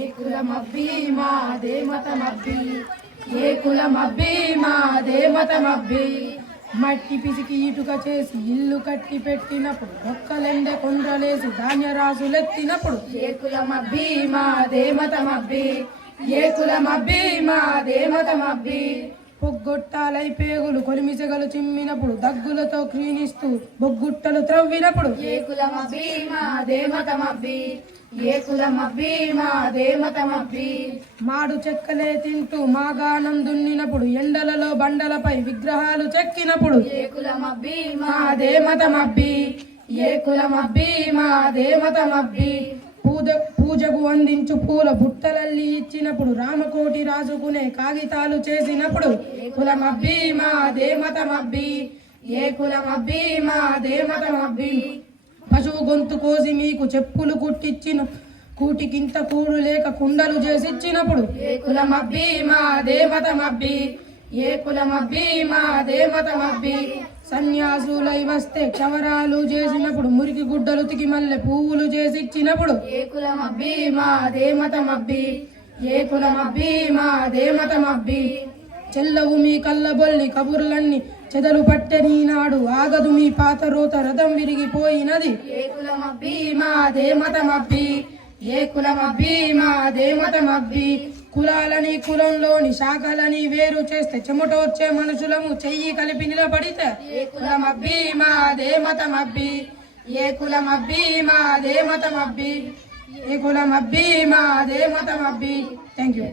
ఏ కులమబ్బి మాదే మతమబ్బి, ఏ కులమబ్బి మాదే మతమబ్బి. మట్టి పిసికి ఇటుక చేసి ఇల్లు కట్టి పెట్టినప్పుడు, ఒక్కలెండ కొండ్రలేసి ధాన్య రాసులెత్తినప్పుడు, ఏ కులమబ్బి మాదే మతమబ్బి, ఏ కులమబ్బి మాదే మతమబ్బి. పొగ్గొట్టాలై పేగులు కొలిమిసెగలు చిమ్మినప్పుడు, దగ్గులతో క్షీణిస్తూ బొగ్గుట్టలు త్రవ్వినప్పుడు, ఏ కులమబ్బి మాదే మతమబ్బి, ఏ కులమబ్బి మాదే మతమబ్బి. మాడు చెక్కలే తింటూ మాగాణం దున్నినప్పుడు, ఎండలలో బండలపై విగ్రహాలు చెక్కినప్పుడు, ఏ కులమబ్బి మాదే మతమబ్బి, ఏ కులమబ్బి మాదే మతమబ్బి. పూజకు అందించు పూల బుట్టలల్లి ఇచ్చినప్పుడు, రామకోటి రాజుకునే కాగితాలు చేసినప్పుడు, ఏ కులమబ్బి మాదే మతమబ్బి, ఏ కులమబ్బి మాదే మతమబ్బి. పశువు గొంతు కోసి మీకు చెప్పులు కుట్టిచ్చిన కూటికింత కూడు లేక కుండలు చేసిచ్చినప్పుడు, ఏ కులమబ్బి మాదే మతమబ్బి, ఏ కులమబ్బి మాదే మతమబ్బి. సన్యాసులై వస్తే క్షవరాలు చేసినప్పుడు, మురికి గుడ్డలు తికి మల్లె పువ్వులు చేసిచ్చినప్పుడు, ఏ కులమబ్బి మాదే మతమబ్బి, ఏ కులమబ్బి మాదే మతమబ్బి. చెల్లవు మీ కళ్ళబొల్లి కబుర్లన్నీ చెదలు పట్టె నీనాడు, ఆగదు మీ పాత రోత రథం విరిగిపోయినది, ఏ కులమబ్బి మాదే మతమబ్బి, ఏ కులమబ్బి మాదే మతమబ్బి. కులాలని కులంలోని శాఖలని వేరు చేస్తే చెమటోర్చే మనుషులము చెయ్యి కలిపి నిలబడితే, ఏ కులమబ్బి మాదే మతమబ్బి, ఏ కులమబ్బి మాదే మతమబ్బి, ఏ కులమబ్బి మాదే మతమబ్బి. Thank you.